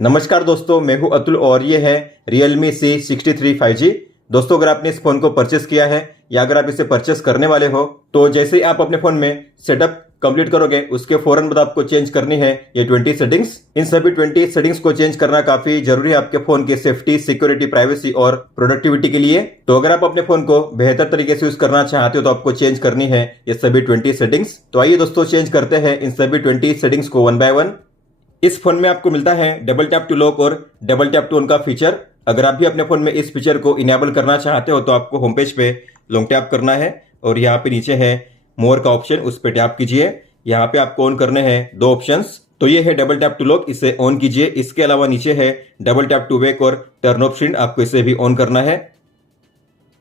नमस्कार दोस्तों, मैं हूं अतुल और ये है Realme C63 5G। दोस्तों, अगर आपने इस फोन को परचेस किया है या अगर आप इसे परचेस करने वाले हो तो जैसे ही आप अपने फोन में सेटअप कंप्लीट करोगे उसके फौरन बाद आपको चेंज करनी है ये 20 सेटिंग्स। इन सभी 20 सेटिंग्स को चेंज करना काफी जरूरी है आपके फोन की सेफ्टी, सिक्योरिटी, प्राइवेसी और प्रोडक्टिविटी के लिए। तो अगर आप अपने फोन को बेहतर तरीके से यूज करना चाहते हो तो आपको चेंज करनी है ये सभी 20 सेटिंग्स। तो आइए दोस्तों, चेंज करते हैं इन सभी 20 सेटिंग्स को वन बाय वन। इस फोन में आपको मिलता है डबल टैप टू लॉक और डबल टैप टू ऑन का फीचर। अगर आप भी अपने फोन में इस फीचर को इनेबल करना चाहते हो तो आपको होम पेज पे लॉन्ग टैप करना है और यहाँ पे नीचे है मोर का ऑप्शन, उस पर टैप कीजिए। यहाँ पे आपको ऑन करने हैं दो ऑप्शंस। तो ये है डबल टैप टू लॉक, इसे ऑन कीजिए। इसके अलावा नीचे है डबल टैप टू वेक और टर्न ऑफ स्क्रीन, आपको इसे भी ऑन करना है।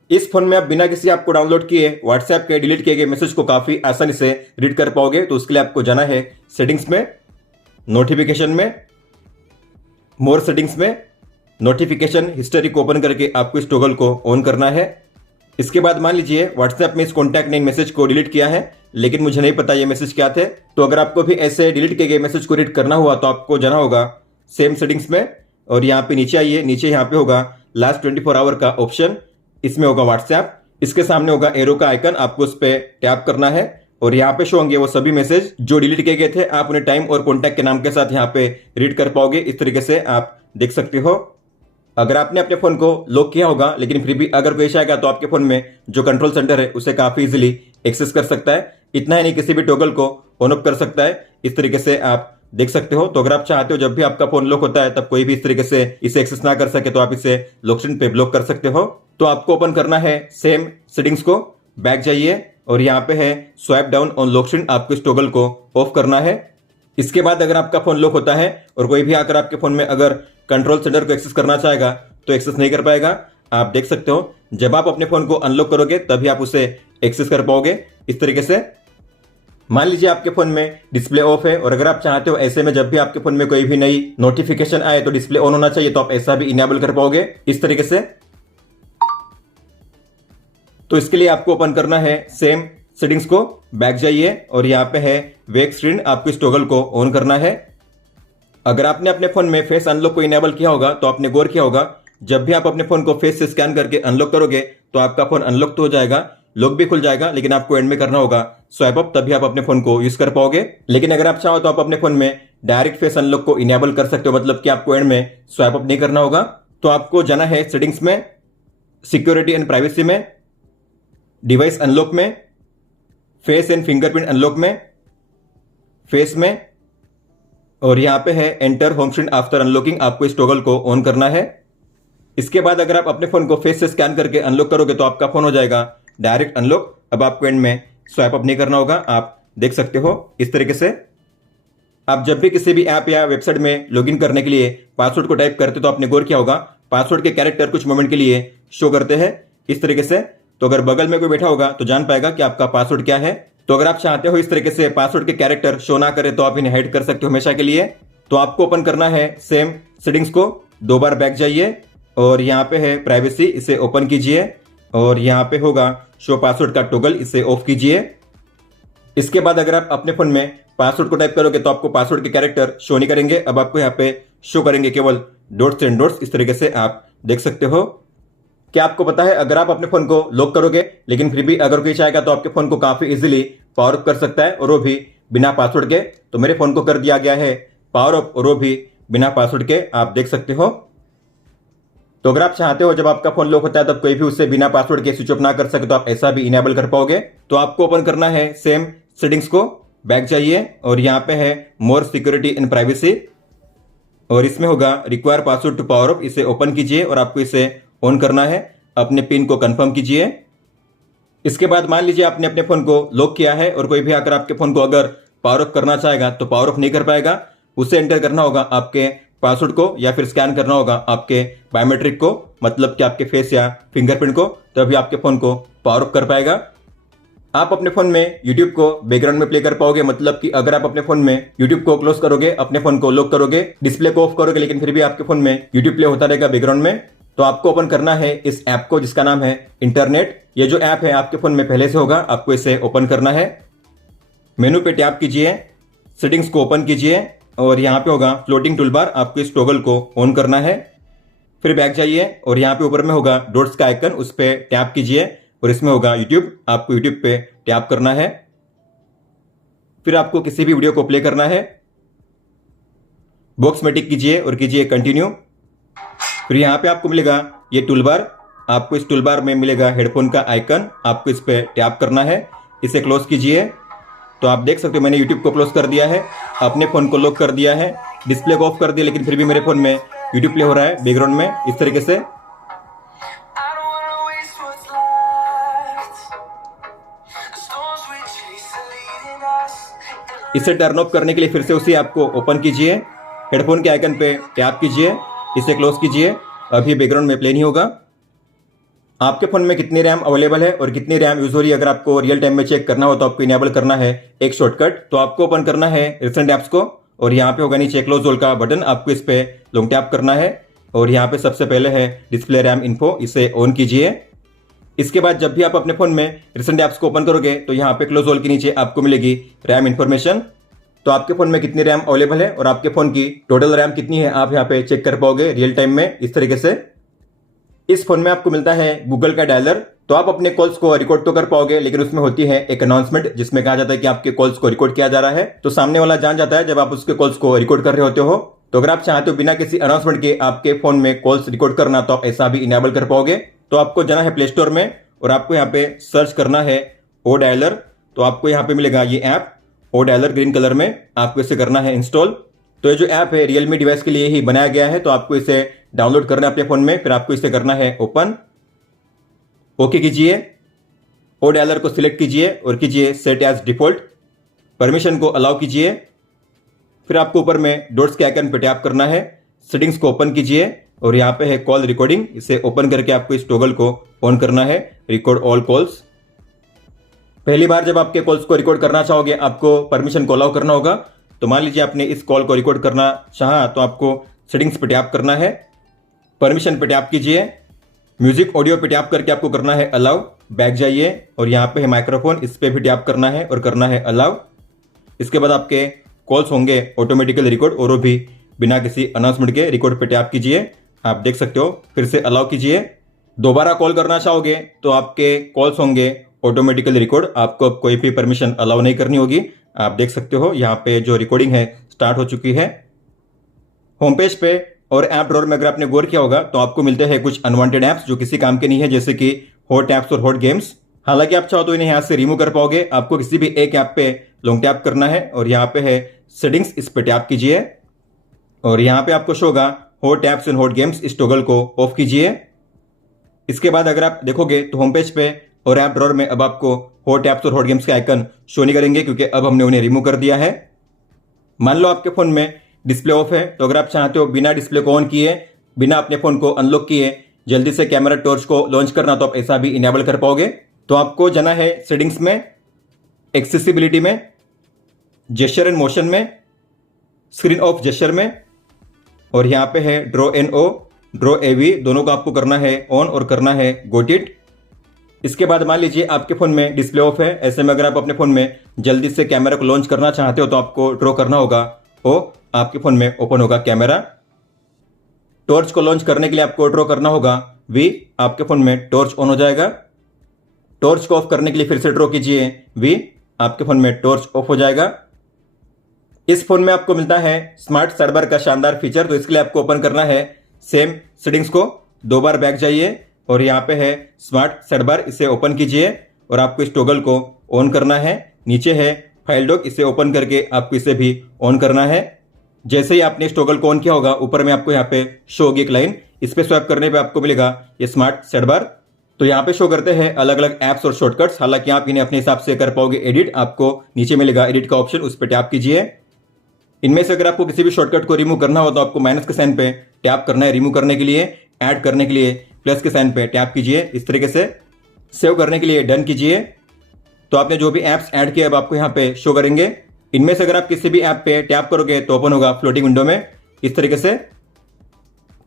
इस फोन में आप बिना किसी ऐप को डाउनलोड किए व्हाट्सएप के डिलीट किए गए मैसेज को काफी आसानी से रीड कर पाओगे। तो उसके लिए आपको जाना है सेटिंग्स में, नोटिफिकेशन में, मोर सेटिंग्स में, नोटिफिकेशन हिस्ट्री को ओपन करके आपको इस टॉगल को ऑन करना है। इसके बाद मान लीजिए व्हाट्सएप में इस कॉन्टैक्ट ने मैसेज को डिलीट किया है लेकिन मुझे नहीं पता ये मैसेज क्या थे। तो अगर आपको भी ऐसे डिलीट किए गए मैसेज को रीड करना हुआ तो आपको जाना होगा सेम सेटिंग्स में और यहाँ पे नीचे आइए। नीचे यहाँ पे होगा लास्ट 24 आवर का ऑप्शन, इसमें होगा व्हाट्सएप। इसके सामने होगा एरो का आइकन, आपको उस पर टैप करना है और यहाँ पे शो होंगे वो सभी मैसेज जो डिलीट किए गए थे। आप उन्हें टाइम और कॉन्टैक्ट के नाम के साथ यहाँ पे रीड कर पाओगे। इस तरीके से आप देख सकते हो। अगर आपने अपने फोन को लॉक किया होगा लेकिन फिर भी अगर कोई इशू आएगा तो आपके फोन में जो कंट्रोल सेंटर है उसे काफी इजीली एक्सेस कर सकता है। इतना ही नहीं, किसी भी टॉगल को ऑन ऑफ कर सकता है। इस तरीके से आप देख सकते हो। तो अगर आप चाहते हो जब भी आपका फोन लॉक होता है तब कोई भी इस तरीके से इसे एक्सेस ना कर सके तो आप इसे लॉक स्क्रीन पे ब्लॉक कर सकते हो। तो आपको ओपन करना है सेम सेटिंग्स को, बैक जाइए और यहाँ पे है swipe down on lock screen, आपको इस टॉगल को ऑफ करना है। इसके बाद अगर आपका फोन लॉक होता है और कोई भी आकर आपके फोन में अगर कंट्रोल सेंटर को एक्सेस करना चाहेगा तो एक्सेस नहीं कर पाएगा। आप देख सकते हो जब आप अपने फोन को अनलॉक करोगे तभी आप उसे एक्सेस कर पाओगे। इस तरीके से मान लीजिए आपके फोन में डिस्प्ले ऑफ है और अगर आप चाहते हो ऐसे में जब भी आपके फोन में कोई भी नई नोटिफिकेशन आए तो डिस्प्ले ऑन होना चाहिए, तो आप ऐसा भी इनेबल कर पाओगे इस तरीके से। तो इसके लिए आपको ओपन करना है सेम सेटिंग्स को, बैक जाइए और यहाँ पे है वेक स्क्रीन, आपको इस टॉगल को ऑन करना है। अगर आपने अपने फोन में फेस अनलॉक को इनेबल किया होगा तो आपने गौर किया होगा जब भी आप अपने फोन को फेस से स्कैन करके अनलॉक करोगे तो आपका फोन अनलॉक तो हो जाएगा, लॉक भी खुल जाएगा, लेकिन आपको एंड में करना होगा स्वाइप अप, तभी आप अपने फोन को यूज कर पाओगे। लेकिन अगर आप चाहो तो आप अपने फोन में डायरेक्ट फेस अनलॉक को इनेबल कर सकते हो, मतलब कि आपको एंड में स्वाइप अप नहीं करना होगा। तो आपको जाना है सेटिंग्स में, सिक्योरिटी एंड प्राइवेसी में, डिवाइस अनलॉक में, फेस एंड फिंगरप्रिंट अनलॉक में, फेस में और यहाँ पे है enter home screen after unlocking, आपको इस टॉगल को ऑन करना है। इसके बाद अगर आप अपने फोन को फेस से स्कैन करके अनलॉक करोगे तो आपका फोन हो जाएगा डायरेक्ट अनलॉक। अब आपको एंड में स्वाइप अप नहीं करना होगा, आप देख सकते हो इस तरीके से। आप जब भी किसी भी ऐप या वेबसाइट में लॉगिन करने के लिए पासवर्ड को टाइप करते तो आपने गौर किया होगा पासवर्ड के कैरेक्टर कुछ मोमेंट के लिए शो करते हैं इस तरीके से। तो अगर बगल में कोई बैठा होगा तो जान पाएगा कि आपका पासवर्ड क्या है। तो अगर आप चाहते हो इस तरीके से पासवर्ड के कैरेक्टर शो ना करे तो आप इन्हें हाइड कर सकते हो हमेशा के लिए। तो आपको ओपन करना है सेम सेटिंग्स को, दो बार बैक जाइए और यहाँ पे है प्राइवेसी, इसे ओपन कीजिए और यहाँ पे होगा शो पासवर्ड का टॉगल, इसे ऑफ कीजिए। इसके बाद अगर आप अपने फोन में पासवर्ड को टाइप करोगे तो आपको पासवर्ड के कैरेक्टर शो नहीं करेंगे, अब आपको यहाँ पे शो करेंगे केवल डॉट्स एंड डॉट्स, इस तरीके से आप देख सकते हो। क्या आपको पता है अगर आप अपने फोन को लॉक करोगे लेकिन फिर भी अगर कोई चाहेगा तो आपके फोन को काफी इजीली पावर अप कर सकता है और वो भी बिना पासवर्ड के। तो मेरे फोन को कर दिया गया है पावर अप और वो भी बिना पासवर्ड के, आप देख सकते हो। तो अगर आप चाहते हो जब आपका फोन लॉक होता है तब कोई भी उससे बिना पासवर्ड के स्विच ऑफ ना कर सके तो आप ऐसा भी इनेबल कर पाओगे। तो आपको ओपन करना है सेम सेटिंग्स को, बैक जाइए और यहाँ पे है मोर सिक्योरिटी एंड प्राइवेसी और इसमें होगा require password to power up, इसे ओपन कीजिए और आपको इसे ऑन करना है। अपने पिन को कंफर्म कीजिए। इसके बाद मान लीजिए आपने अपने फोन को लॉक किया है और कोई भी आकर आपके फोन को अगर पावर ऑफ करना चाहेगा तो पावर ऑफ नहीं कर पाएगा। उसे एंटर करना होगा आपके पासवर्ड को या फिर स्कैन करना होगा आपके बायोमेट्रिक को, मतलब कि आपके फेस या फिंगरप्रिंट को, तभी आपके फोन को पावर ऑफ कर पाएगा। आप अपने फोन में YouTube को बैकग्राउंड में प्ले कर पाओगे, मतलब कि अगर आप अपने फोन में YouTube को क्लोज करोगे, अपने फोन को लॉक करोगे, डिस्प्ले को ऑफ करोगे लेकिन फिर भी आपके फोन में YouTube प्ले होता रहेगा बैकग्राउंड में। तो आपको ओपन करना है इस ऐप को जिसका नाम है इंटरनेट। ये जो ऐप है आपके फोन में पहले से होगा, आपको इसे ओपन करना है। मेनू पे टैप कीजिए, सेटिंग्स को ओपन कीजिए और यहाँ पे होगा फ्लोटिंग टूल बार, आपको इस टॉगल को ऑन करना है। फिर बैक जाइए और यहाँ पे ऊपर में होगा डॉट्स का आइकन, उस पर टैप कीजिए और इसमें होगा यूट्यूब, आपको यूट्यूब पे टैप करना है। फिर आपको किसी भी वीडियो को प्ले करना है। बॉक्स में टिक कीजिए और कीजिए कंटिन्यू। फिर यहाँ पे आपको मिलेगा ये टूल बार, आपको इस टूल बार में मिलेगा हेडफोन का आइकन, आपको इस पर टैप करना है। इसे क्लोज कीजिए। तो आप देख सकते हो मैंने यूट्यूब को क्लोज कर दिया है, अपने फ़ोन को लॉक कर दिया है, डिस्प्ले को ऑफ कर दिया, लेकिन फिर भी मेरे फ़ोन में यूट्यूब प्ले हो रहा है बैकग्राउंड में इस तरीके से। इसे टर्न ऑफ करने के लिए फिर से उसी ऐप को ओपन कीजिए, हेडफोन के आइकन पे टैप कीजिए, इसे क्लोज कीजिए। अभी बैकग्राउंड में प्ले नहीं होगा। आपके फ़ोन में कितनी रैम अवेलेबल है और कितनी रैम यूज हो रही है, अगर आपको रियल टाइम में चेक करना हो तो आपको इनेबल करना है एक शॉर्टकट। तो आपको ओपन करना है रिसेंट ऐप्स को और यहाँ पे होगा नीचे क्लोज ऑल का बटन, आपको इस पे लॉन्ग टैप करना है और यहाँ पे सबसे पहले है डिस्प्ले रैम इन्फो, इसे ऑन कीजिए। इसके बाद जब भी आप अपने फ़ोन में रिसेंट ऐप्स को ओपन करोगे तो यहाँ पे क्लोज ऑल के नीचे आपको मिलेगी रैम इन्फॉर्मेशन। तो आपके फ़ोन में कितनी रैम अवेलेबल है और आपके फ़ोन की टोटल रैम कितनी है, आप यहाँ पे चेक कर पाओगे रियल टाइम में इस तरीके से। इस फोन में आपको मिलता है गूगल का डायलर, तो आप अपने कॉल्स को रिकॉर्ड तो कर पाओगे, लेकिन उसमें होती है एक अनाउंसमेंट जिसमें कहा जाता है कि आपके कॉल्स को रिकॉर्ड किया जा रहा है। तो सामने वाला जान जाता है जब आप उसके कॉल्स को रिकॉर्ड कर रहे होते हो। तो अगर आप चाहते हो बिना किसी अनाउंसमेंट के आपके फोन में कॉल्स रिकॉर्ड करना, तो आप ऐसा भी इनेबल कर पाओगे। तो आपको जाना है प्ले स्टोर में और आपको यहाँ पे सर्च करना है ओ डायलर। तो आपको यहाँ पे मिलेगा ये ऐप ओ डायलर ग्रीन कलर में, आपको इसे करना है इंस्टॉल। तो ये जो ऐप है रियलमी डिवाइस के लिए ही बनाया गया है, तो आपको इसे डाउनलोड करना है अपने फोन में। फिर आपको इसे करना है ओपन, ओके कीजिए, ओ डायलर को सिलेक्ट कीजिए और कीजिए सेट एज डिफॉल्ट, परमिशन को अलाउ कीजिए। फिर आपको ऊपर में डॉट्स के आइकन पर टैप करना है, सेटिंग्स को ओपन कीजिए और यहाँ पे है कॉल रिकॉर्डिंग, इसे ओपन करके आपको इस टॉगल को ऑन करना है, रिकॉर्ड ऑल कॉल्स। पहली बार जब आपके कॉल्स को रिकॉर्ड करना चाहोगे आपको परमिशन को अलाउ करना होगा। तो मान लीजिए आपने इस कॉल को रिकॉर्ड करना चाहा तो आपको सेटिंग्स पे टैप करना है, परमिशन पे टैप कीजिए, म्यूजिक ऑडियो पे टैप करके आपको करना है अलाउ, बैक जाइए और यहाँ पे है माइक्रोफोन, इस पे भी टैप करना है और करना है अलाउ। इसके बाद आपके कॉल्स होंगे ऑटोमेटिकली रिकॉर्ड और वो भी बिना किसी अनाउंसमेंट के। रिकॉर्ड पे टैप कीजिए, आप देख सकते हो, फिर से अलाउ कीजिए। दोबारा कॉल करना चाहोगे तो आपके कॉल्स होंगे ऑटोमेटिकली रिकॉर्ड, आपको अब कोई भी परमिशन अलाउ नहीं करनी होगी। आप देख सकते हो यहाँ पे जो रिकॉर्डिंग है स्टार्ट हो चुकी है। होम पेज पे और ऐप ड्रॉअर में अगर आपने गौर किया होगा तो आपको मिलते हैं कुछ अनवांटेड ऐप्स जो किसी काम के नहीं है, जैसे कि हॉट ऐप्स और हॉट गेम्स। हालांकि आप चाहो तो इन्हें यहाँ से रिमूव कर पाओगे। आपको किसी भी एक ऐप पे लॉन्ग टैप करना है और यहाँ पे है सेटिंग्स, इस पे टैप कीजिए और यहाँ पे आपको शो होगा hot apps and hot games, इस टॉगल को ऑफ कीजिए। इसके बाद अगर आप देखोगे तो होम पेज पे और ऐप ड्रॉअर में अब आपको हॉट ऐप्स और हॉट गेम्स के आइकन शो नहीं करेंगे, क्योंकि अब हमने उन्हें रिमूव कर दिया है। मान लो आपके फोन में डिस्प्ले ऑफ है, तो अगर आप चाहते हो बिना डिस्प्ले को ऑन किए, बिना अपने फोन को अनलॉक किए जल्दी से कैमरा टॉर्च को लॉन्च करना, तो आप ऐसा भी इनेबल कर पाओगे। तो आपको जाना है सेटिंग्स में, एक्सेसिबिलिटी में, जेस्चर एंड मोशन में, स्क्रीन ऑफ जेस्चर में और यहाँ पे है ड्रॉ एन ओ, ड्रॉ एवी, दोनों को आपको करना है ऑन और करना है गोट इट। इसके बाद मान लीजिए आपके फोन में डिस्प्ले ऑफ है, ऐसे में अगर आप अपने फोन में जल्दी से कैमरा को लॉन्च करना चाहते हो तो आपको ड्रॉ करना होगा ओ, आपके फोन में ओपन होगा कैमरा। टॉर्च को लॉन्च करने के लिए आपको ड्रॉ करना होगा वी, आपके फोन में टॉर्च ऑन हो जाएगा। टॉर्च को ऑफ करने के लिए फिर से ड्रॉ कीजिए वी, आपके फोन में टॉर्च ऑफ हो जाएगा। इस फोन में आपको मिलता है स्मार्ट साइड बार का शानदार फीचर, तो इसके लिए आपको ओपन करना है सेम सेटिंग्स को, 2 बार बैक जाइए और यहाँ पे है स्मार्ट साइड बार, इसे ओपन कीजिए और आपको इस टॉगल को ऑन करना है। नीचे है फाइल डॉक, इसे ओपन करके आपको इसे भी ऑन करना है। जैसे ही आपने इस टॉगल को ऑन किया होगा ऊपर में आपको यहाँ पे शो होगी एक लाइन, इस पे स्वाइप करने पे आपको मिलेगा ये स्मार्ट साइड बार। तो यहाँ पे शो करते हैं अलग अलग ऐप्स और शॉर्टकट्स, हालांकि आप इन्हें अपने हिसाब से कर पाओगे एडिट। आपको नीचे मिलेगा एडिट का ऑप्शन, उस पर टैप कीजिए। इनमें से अगर आपको किसी भी शॉर्टकट को रिमूव करना हो तो आपको माइनस के साइन पे टैप करना है रिमूव करने के लिए, ऐड करने के लिए प्लस के साइन पे टैप कीजिए। इस तरीके से सेव करने के लिए डन कीजिए। तो आपने जो भी ऐप्स ऐड किए अब आपको यहाँ पे शो करेंगे। इनमें से अगर आप किसी भी ऐप पे टैप करोगे तो ओपन होगा फ्लोटिंग विंडो में, इस तरीके से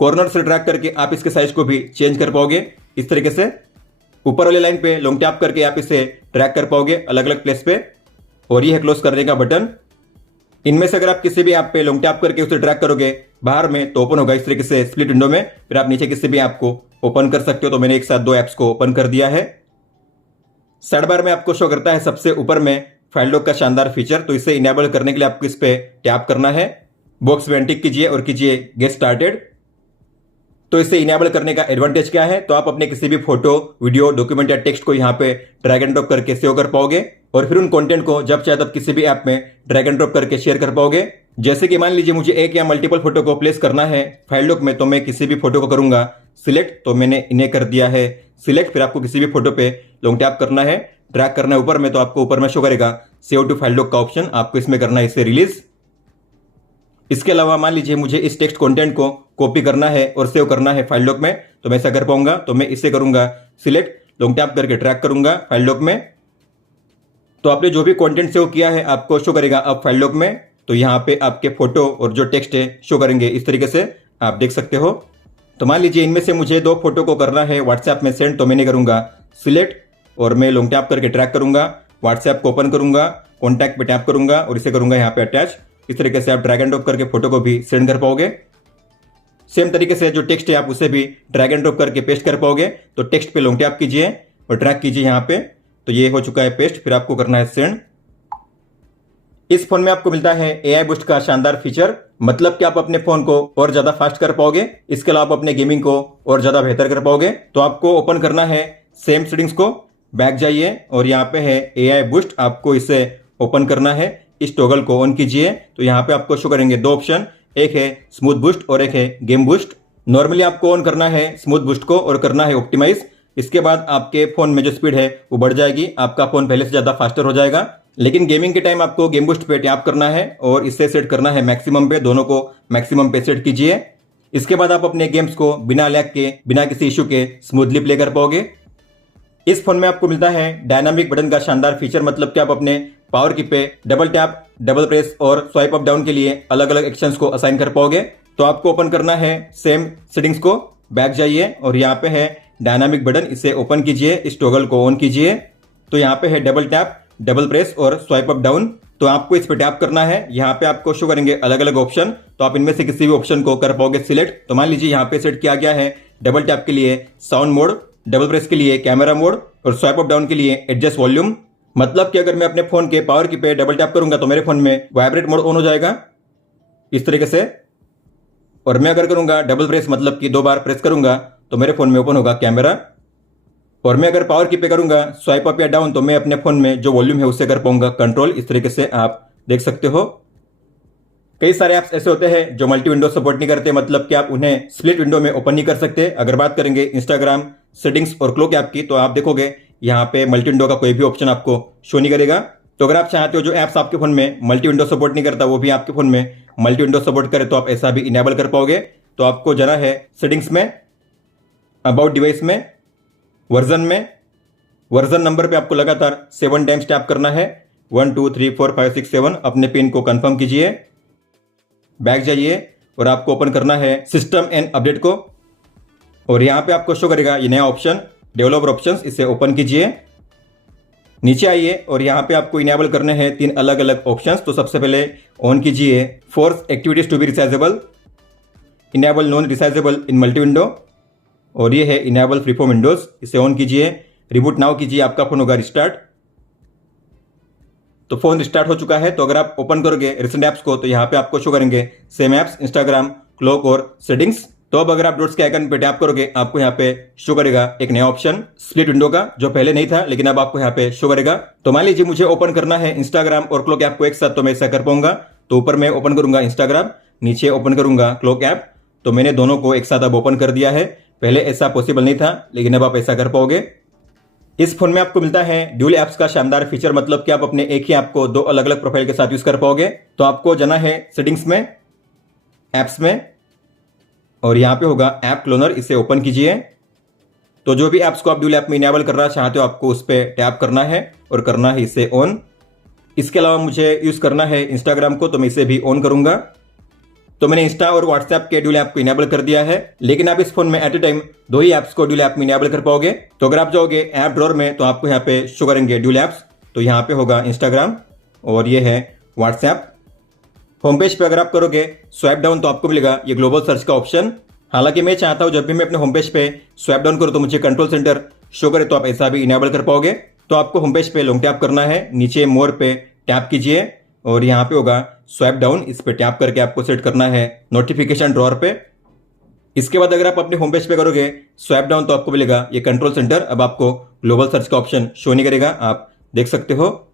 कॉर्नर से ड्रैग करके आप इसके साइज को भी चेंज कर पाओगे। इस तरीके से ऊपर वाली लाइन पे लॉन्ग टैप करके आप इसे ड्रैग कर पाओगे अलग अलग प्लेस पे, और ये है क्लोज करने का बटन। इनमें से अगर आप किसी भी ऐप पे लॉन्ग टैप करके उसे ट्रैक करोगे बाहर में तो ओपन होगा इस तरीके से स्प्लिट विंडो में। फिर आप नीचे किसी भी ऐप को ओपन कर सकते हो। तो मैंने एक साथ दो ऐप्स को ओपन कर दिया है। साइड बार में आपको शो करता है सबसे ऊपर में फाइल लॉक का शानदार फीचर। तो इसे इनेबल करने के लिए आपको इस पे टैप करना है। बॉक्स में टिक कीजिए और कीजिए गेट स्टार्टेड। तो इसे इनेबल करने का एडवांटेज क्या है, तो आप अपने किसी भी फोटो, वीडियो, डॉक्यूमेंट या टेक्स्ट को यहाँ पे ड्रैग एंड ड्रॉप करके सेव कर पाओगे और फिर उन कंटेंट को जब चाहे तब किसी भी ऐप में ड्रैग एंड ड्रॉप करके शेयर कर पाओगे। जैसे कि मान लीजिए मुझे एक या मल्टीपल फोटो को प्लेस करना है फाइल लॉक में, तो मैं किसी भी फोटो को करूंगा सिलेक्ट। तो मैंने इन्हें कर दिया है सिलेक्ट। फिर आपको किसी भी फोटो पे लॉन्ग टैप करना है, ड्रैग करना है ऊपर में, तो आपको ऊपर में शो करेगा सेव टू फाइल लॉक का ऑप्शन। आपको इसमें करना है इसे रिलीज। इसके अलावा मान लीजिए मुझे इस टेक्स्ट कंटेंट को कॉपी करना है और सेव करना है फाइल लॉक में, तो मैं ऐसा कर पाऊंगा। तो मैं इसे करूंगा सिलेक्ट, लॉन्ग टैप करके ड्रैग करूंगा फाइल लॉक में। तो आपने जो भी कंटेंट सेव किया है आपको शो करेगा अब फाइल लॉक में। तो यहाँ पे आपके फोटो और जो टेक्स्ट है शो करेंगे इस तरीके से, आप देख सकते हो। तो मान लीजिए इनमें से मुझे दो फोटो को करना है व्हाट्सएप में सेंड, तो मैंने करूंगा सिलेक्ट और मैं लॉन्ग टैप करके ट्रैक करूंगा, व्हाट्सएप को ओपन करूंगा, कॉन्टैक्ट पे टैप करूंगा और इसे करूंगा यहाँ पे अटैच। इस तरीके से आप ड्रैग एंड ड्रॉप करके फोटो को भी सेंड कर पाओगे। सेम तरीके से जो टेक्स्ट है आप उसे भी ड्रैग एंड ड्रॉप करके पेस्ट कर पाओगे। तो टेक्स्ट पे लॉन्ग टैप कीजिए और ड्रैग कीजिए यहाँ पे, तो ये हो चुका है पेस्ट। फिर आपको करना है सेंड। इस फोन में आपको मिलता है AI बूस्ट का शानदार फीचर, मतलब कि आप अपने फोन को और ज्यादा फास्ट कर पाओगे। इसके अलावा आप अपने गेमिंग को और ज्यादा बेहतर कर पाओगे। तो आपको ओपन करना है सेम सेटिंग्स को, बैक जाइए और यहाँ पे है AI बूस्ट, आपको इसे ओपन करना है। इस टॉगल को ऑन कीजिए तो यहाँ पे आपको शो करेंगे दो ऑप्शन, एक है स्मूथ बूस्ट और एक है गेम बूस्ट। नॉर्मली आपको ऑन करना है स्मूथ बूस्ट को और करना है ऑप्टिमाइज। इसके बाद आपके फोन में जो स्पीड है वो बढ़ जाएगी, आपका फोन पहले से ज्यादा फास्टर हो जाएगा। लेकिन गेमिंग के टाइम आपको गेम बूस्ट पे टैप करना है और इससे सेट करना है मैक्सिमम पे, दोनों को मैक्सिमम पे सेट कीजिए। इसके बाद आप अपने गेम्स को बिना लैग के, बिना किसी इश्यू के स्मूथली प्ले कर पाओगे। इस फोन में आपको मिलता है डायनामिक बटन का शानदार फीचर, मतलब कि आप अपने पावर की पे डबल टैप, डबल प्रेस और स्वाइप अप डाउन के लिए अलग अलग एक्शंस को असाइन कर पाओगे। तो आपको ओपन करना है सेम सेटिंग्स को, बैक जाइए और यहाँ पे है डायनामिक बटन, इसे ओपन कीजिए, इस टॉगल को ऑन कीजिए। तो यहाँ पे है डबल टैप, डबल प्रेस और स्वाइप अप डाउन। तो आपको इस पे टैप करना है। यहाँ पे आपको शो करेंगे अलग अलग ऑप्शन, तो आप इनमें से किसी भी ऑप्शन को कर पाओगे सिलेक्ट। तो मान लीजिए यहाँ पे सेट किया गया है डबल टैप के लिए साउंड मोड, डबल प्रेस के लिए कैमरा मोड और स्वाइप अप डाउन के लिए एडजस्ट वॉल्यूम। मतलब कि अगर मैं अपने फोन के पावर की पे डबल टैप करूंगा तो मेरे फोन में वाइब्रेट मोड ऑन हो जाएगा इस तरीके से। और मैं अगर करूंगा डबल प्रेस, मतलब कि दो बार प्रेस करूंगा तो मेरे फोन में ओपन होगा कैमरा। और मैं अगर पावर की पे करूंगा स्वाइप अप या डाउन तो मैं अपने फोन में जो वॉल्यूम है उससे कर पाऊंगा कंट्रोल। इस तरीके से आप देख सकते हो। कई सारे ऐप्स ऐसे होते हैं जो मल्टी विंडो सपोर्ट नहीं करते, मतलब कि आप उन्हें स्प्लिट विंडो में ओपन नहीं कर सकते। अगर बात करेंगे इंस्टाग्राम, सेटिंग्स और क्लॉक ऐप की, तो आप देखोगे यहाँ पे मल्टी विंडो का कोई भी ऑप्शन आपको शो नहीं करेगा। तो अगर आप चाहते हो जो ऐप्स आपके फोन में मल्टी विंडो सपोर्ट नहीं करता वो भी आपके फोन में मल्टी विंडो सपोर्ट करे, तो आप ऐसा भी इनेबल कर पाओगे। तो आपको जाना है सेटिंग्स में, अबाउट डिवाइस में, वर्जन में, वर्जन नंबर पे आपको लगातार 7 टाइम्स टैप करना है, 1 2 3 4 5 6 7। अपने पिन को कंफर्म कीजिए, बैक जाइए और आपको ओपन करना है सिस्टम एंड अपडेट को। और यहाँ पे आपको शो करेगा ये नया ऑप्शन डेवलपर ऑप्शंस, इसे ओपन कीजिए। नीचे आइए और यहाँ पे आपको इनेबल करने हैं 3 अलग अलग ऑप्शंस। तो सबसे पहले ऑन कीजिए force activities to be resizable, enable non resizable in multi window, और ये है इनेबल फ्री फॉर्म विंडोज, इसे ऑन कीजिए। रिबूट नाउ कीजिए, आपका फोन होगा रिस्टार्ट। तो फोन रिस्टार्ट हो चुका है। तो अगर आप ओपन करोगे रिसेंट ऐप्स को तो यहाँ पे आपको शो करेंगे सेम ऐप्स, इंस्टाग्राम, क्लॉक और सेटिंग्स। तो अब अगर आप डॉट्स के आइकन पे टैप करोगे आपको यहाँ पे शो करेगा एक नया ऑप्शन स्प्लिट विंडो का, जो पहले नहीं था लेकिन अब आपको यहाँ पे शो करेगा। तो मान लीजिए मुझे ओपन करना है इंस्टाग्राम और क्लॉक ऐप को एक साथ, तो मैं ऐसा कर पाऊंगा। तो ऊपर मैं ओपन करूंगा इंस्टाग्राम, नीचे ओपन करूंगा क्लॉक ऐप। तो मैंने दोनों को एक साथ अब ओपन कर दिया है। पहले ऐसा पॉसिबल नहीं था लेकिन अब आप ऐसा कर पाओगे। इस फोन में आपको मिलता है ड्यूल ऐप्स का शानदार फीचर, मतलब कि आप अपने एक ही ऐप को 2 अलग अलग प्रोफाइल के साथ यूज कर पाओगे। तो आपको जाना है सेटिंग्स में, ऐप्स में, और यहाँ पे होगा ऐप क्लोनर, इसे ओपन कीजिए। तो जो भी ऐप्स को आप ड्यूल ऐप में इनेबल करना चाहते हो आपको उस पर टैप करना है और करना है इसे ऑन। इसके अलावा मुझे यूज करना है इंस्टाग्राम को, तो मैं इसे भी ऑन करूंगा। तो मैंने इंस्टा और व्हाट्सएप के ड्यूल ऐप को इनेबल कर दिया है, लेकिन आप इस फोन में एट ए टाइम 2 ही ऐप्स को ड्यूल ऐप में इनेबल कर पाओगे। तो अगर आप जाओगे ऐप ड्रॉअर में तो आपको यहाँ पे शो करेंगे ड्यूल ऐप्स। तो यहाँ पे होगा इंस्टाग्राम और ये है व्हाट्सएप। होम पेज पे अगर आप करोगे स्वाइप डाउन तो आपको मिलेगा ये ग्लोबल सर्च का ऑप्शन। हालांकि मैं चाहता हूं जब भी मैं अपने होम पेज पे स्वाइप डाउन करूं तो मुझे कंट्रोल सेंटर शो करे, तो आप ऐसा भी इनेबल कर पाओगे। तो आपको होम पेज पे लॉन्ग टैप करना है, नीचे मोर पे टैप कीजिए और यहाँ पे होगा स्वाइप डाउन, इस पे टैप करके आपको सेट करना है नोटिफिकेशन ड्रॉअर पे। इसके बाद अगर आप अपने होम पेज पे करोगे स्वाइप डाउन तो आपको मिलेगा ये कंट्रोल सेंटर। अब आपको ग्लोबल सर्च का ऑप्शन शो नहीं करेगा, आप देख सकते हो।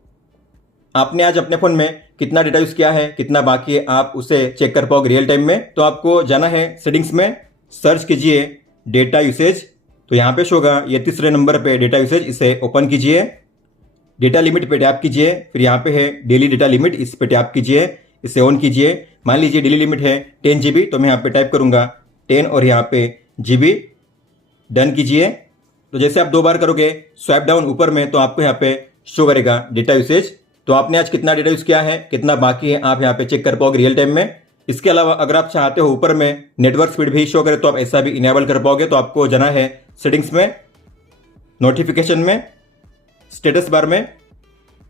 आपने आज अपने फोन में कितना डेटा यूज किया है, कितना बाकी है, आप उसे चेक कर पाओगे रियल टाइम में। तो आपको जाना है सेटिंग्स में, सर्च कीजिए डेटा यूसेज, तो यहाँ पे शो होगा ये तीसरे नंबर पे डेटा यूसेज, इसे ओपन कीजिए। डेटा लिमिट पे टैप कीजिए, फिर यहाँ पे है डेली डेटा लिमिट, इस पे टैप कीजिए, इसे ऑन कीजिए। मान लीजिए डेली लिमिट है 10 GB, तो मैं यहाँ पे टाइप करूंगा 10 और यहाँ पे GB, डन कीजिए। तो जैसे आप 2 बार करोगे स्वाइप डाउन ऊपर में तो आपको यहाँ पे शो करेगा डेटा यूसेज। तो आपने आज कितना डेटा यूज किया है, कितना बाकी है, आप यहाँ पे चेक कर पाओगे रियल टाइम में। इसके अलावा अगर आप चाहते हो ऊपर में नेटवर्क स्पीड भी शो करे तो आप ऐसा भी इनेबल कर पाओगे। तो आपको जाना है सेटिंग्स में, नोटिफिकेशन में, स्टेटस बार में,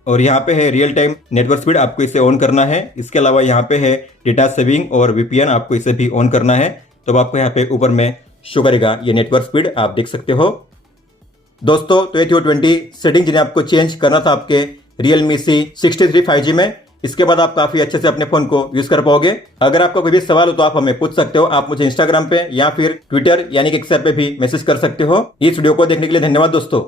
और यहाँ पे है रियल टाइम नेटवर्क स्पीड, आपको इसे ऑन करना है। इसके अलावा यहाँ पे है डेटा सेविंग और VPN, आपको इसे भी ऑन करना है। तो आपको यहाँ पे ऊपर में शो करेगा ये नेटवर्क स्पीड, आप देख सकते हो। दोस्तों तो ये थी वो 20 सेटिंग जिन्हें आपको चेंज करना था आपके Realme C63 5G में। इसके बाद आप काफी अच्छे से अपने फोन को यूज कर पाओगे। अगर आपका कोई भी सवाल हो तो आप हमें पूछ सकते हो। आप मुझे इंस्टाग्राम पे या फिर ट्विटर यानी कि एक्स पे भी मैसेज कर सकते हो। इस वीडियो को देखने के लिए धन्यवाद दोस्तों।